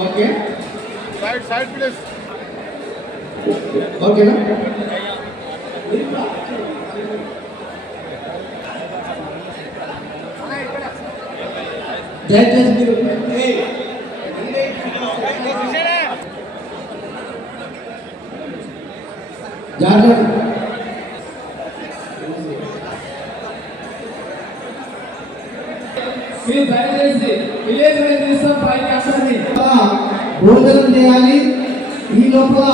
Okay side side please ఓకేనా దయచేసి మీరు ఏయ్, జాగ్రత్త మీరు దయచేసి విలేజ్ తీస్తాం పైకి అందరినీ భోజనం చేయాలి. ఈ లోపల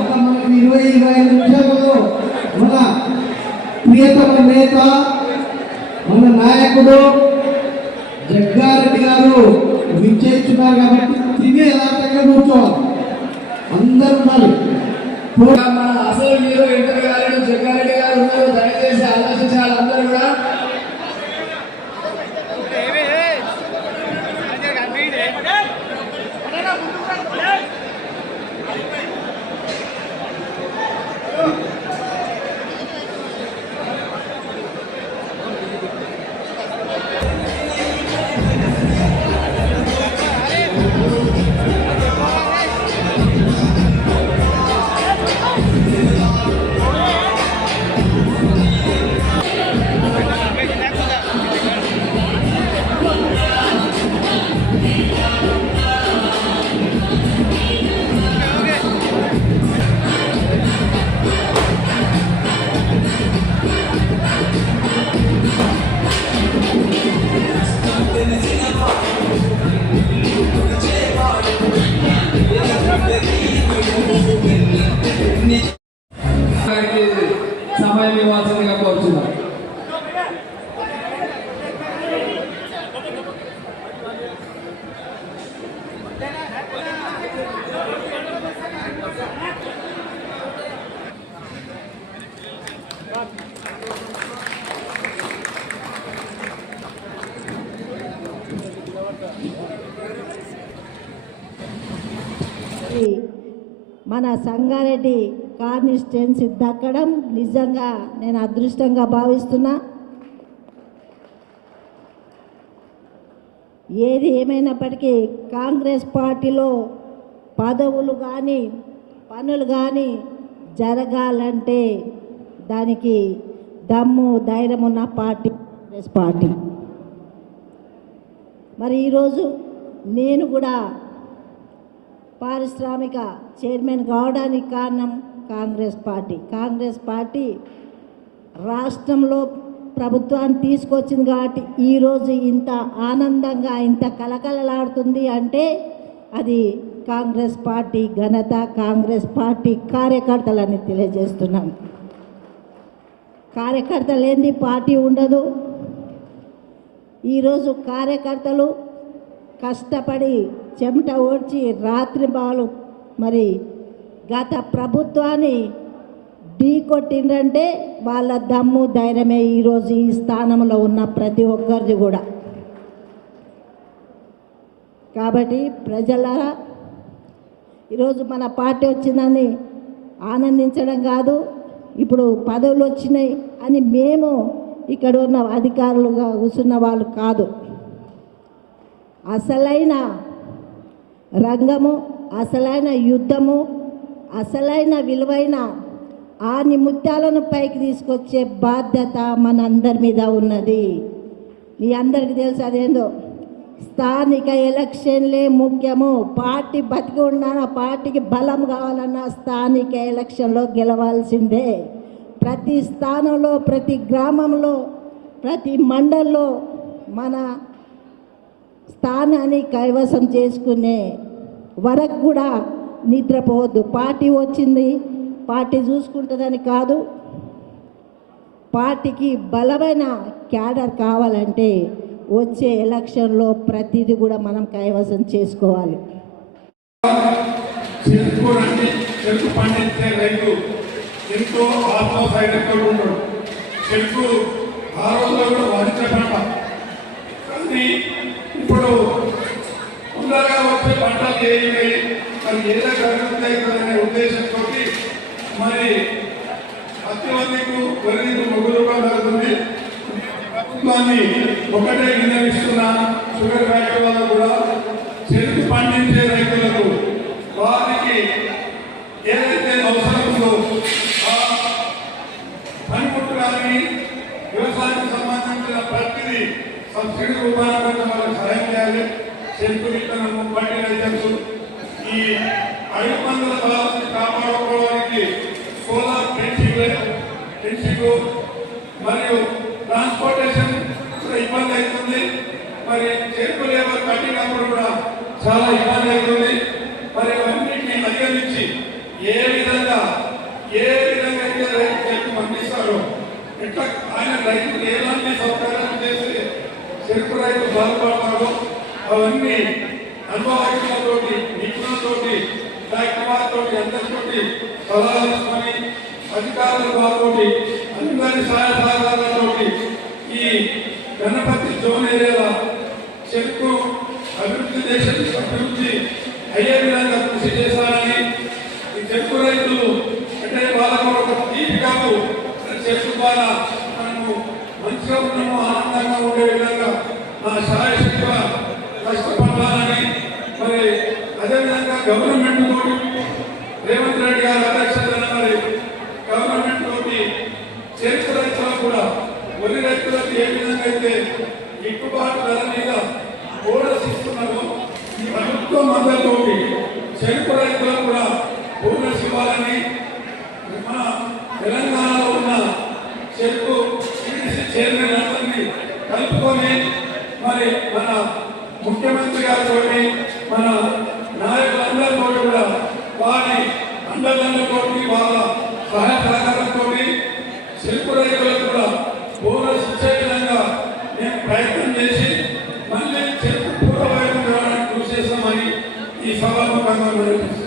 ఒక మనకి ఇరవై ఇరవై ఐదు నిమిషాలలో మన ప్రియతమ నేత మన నాయకుడు జగ్గారెడ్డి గారు విచ్చేస్తున్నారు కాబట్టి తినే యథార్థంగా కూర్చోవాలి. అందరూ ఉన్నారు. అసలు హీరో ఇంటర్ గారు జగ్గారెడ్డి గారు ఉన్నారు. దయచేసి ఆలోచించాలి అందరూ కూడా. మన సంగారెడ్డి కాన్స్టిట్యున్సీ దక్కడం నిజంగా నేను అదృష్టంగా భావిస్తున్నా. ఏది ఏమైనప్పటికీ కాంగ్రెస్ పార్టీలో పదవులు కానీ పనులు కానీ జరగాలంటే దానికి దమ్ము ధైర్యం ఉన్న పార్టీ కాంగ్రెస్ పార్టీ. మరి ఈరోజు నేను కూడా పారిశ్రామిక చైర్మన్ కావడానికి కారణం కాంగ్రెస్ పార్టీ. కాంగ్రెస్ పార్టీ రాష్ట్రంలో ప్రభుత్వాన్ని తీసుకొచ్చింది కాబట్టి ఈరోజు ఇంత ఆనందంగా ఇంత కలకలలాడుతుంది అంటే అది కాంగ్రెస్ పార్టీ ఘనత కాంగ్రెస్ పార్టీ కార్యకర్తలని తెలియజేస్తున్నాను కార్యకర్తలు ఏంది? పార్టీ ఉండదు. ఈరోజు కార్యకర్తలు కష్టపడి చెమట ఓడ్చి రాత్రి బాలు మరి గత ప్రభుత్వాన్ని ఢీ కొట్టిండ్రంటే వాళ్ళ దమ్ము ధైర్యమే ఈరోజు ఈ స్థానంలో ఉన్న ప్రతి ఒక్కరిది కూడా. కాబట్టి ప్రజలారా ఈరోజు మన పార్టీ వచ్చిందని ఆనందించడం కాదు ఇప్పుడు పదవులు వచ్చినాయి అని మేము ఇక్కడ ఉన్న అధికారులుగా కూర్చున్న వాళ్ళు కాదు. అసలైన రంగము అసలైన యుద్ధము అసలైన విలువైన ఆ నిముత్యాలను పైకి తీసుకొచ్చే బాధ్యత మన అందరి మీద ఉన్నది. మీ అందరికీ తెలుసు అదేందో? స్థానిక ఎలక్షన్లే ముఖ్యము. పార్టీ బతికి ఉన్నా పార్టీకి బలం కావాలన్నా స్థానిక ఎలక్షన్లో గెలవాల్సిందే. ప్రతి స్థానంలో ప్రతి గ్రామంలో ప్రతి మండల్లో మన స్థానాన్ని కైవసం చేసుకునే వరకు కూడా నిద్రపోవద్దు. పార్టీ వచ్చింది పార్టీ చూసుకుంటుందని కాదు. పార్టీకి బలమైన క్యాడర్ కావాలంటే వచ్చే ఎలక్షన్లో ప్రతిదీ కూడా మనం కైవసం చేసుకోవాలి. చెరుకు పండించే రైతు ఎంతో ఆత్మసైనికులు ఉన్నాడు. చెరుకు ఆ రోజుల్లో కూడా వాడితే పంట కానీ ఇప్పుడు తొందరగా వచ్చే పంటలు ఏవి మరి ఏదో జరుగుతాయి ఉద్దేశంతో మరి పత్తి తొలగింపు వరికి రూపాయలు జరుగుతుంది. ప్రభుత్వాన్ని ఒకటే వినియోగిస్తున్న షుగర్ ఫ్యాక్టరీ వాళ్ళు కూడా చెరుకు పండించే రైతులకు వారికి ఏదైతే అవసరం ఉందో ఆ పనిముట్టు కానీ వ్యవసాయానికి సంబంధించిన ప్రతిదీ సబ్సిడీ రూపాయల కోసం వాళ్ళకి సహాయం చేయాలి. చెరుకు విత్తనము బండి ఐటమ్స్ ఈ ఐదు మందుల బాధని ఫెన్సింగ్ మరియు ట్రాన్స్పోర్టేషన్ ఇబ్బంది అవుతుంది. మరి చెరుకు లేబర్ కట్టినప్పుడు కూడా చాలా ఇబ్బంది అవుతుంది. మరి అన్నింటినీ అధిగమించి ఏ విధంగా ఏ విధంగా అయితే రైతు చెరుకు పండిస్తారో ఎట్లా ఆయన రైతుకు ఎలాంటి సౌకర్యాలు చేస్తే చెరుకు రైతు బాధపడతారో అవన్నీ అనుభవజ్ఞులతోటి నిపుణులతోటి డాక్టర్ అందరితోటి సలహాలు అధికారుల వారితోటి అందరి సహాయ సహకారాలతోటి ఈ గణపతి జోన్ ఏరియాలో చెరుకు అభివృద్ధి దేశం అభివృద్ధి అయ్యే విధంగా కృషి చేశారని ఈ చెరుకు రైతులు అంటే వాళ్ళకు ఒక తీపి చెరుకు ద్వారా మనము మంచిగా ఉన్నాము ఆనందంగా ఉండే విధంగా మా శాయశక్తిగా కష్టపడాలని మరి అదేవిధంగా గౌరవ తోటి రేవంత్ రెడ్డి గారు అధ్యక్షతన మరి గవర్నమెంట్ తోటి చెరుకు రైతులకు కూడా వరి రైతులకు ఏ విధంగా అయితే గిట్టుబాటు ధర ఈ ప్రభుత్వం అందరితోటి చెరుకు రైతులకు కూడా బోనస్ ఇవ్వాలని మన తెలంగాణలో ఉన్న చెరుకు టీడీసీ చైర్మన్ అందరినీ కలుపుకొని మరి మన ముఖ్యమంత్రి గారితో మన Thank you.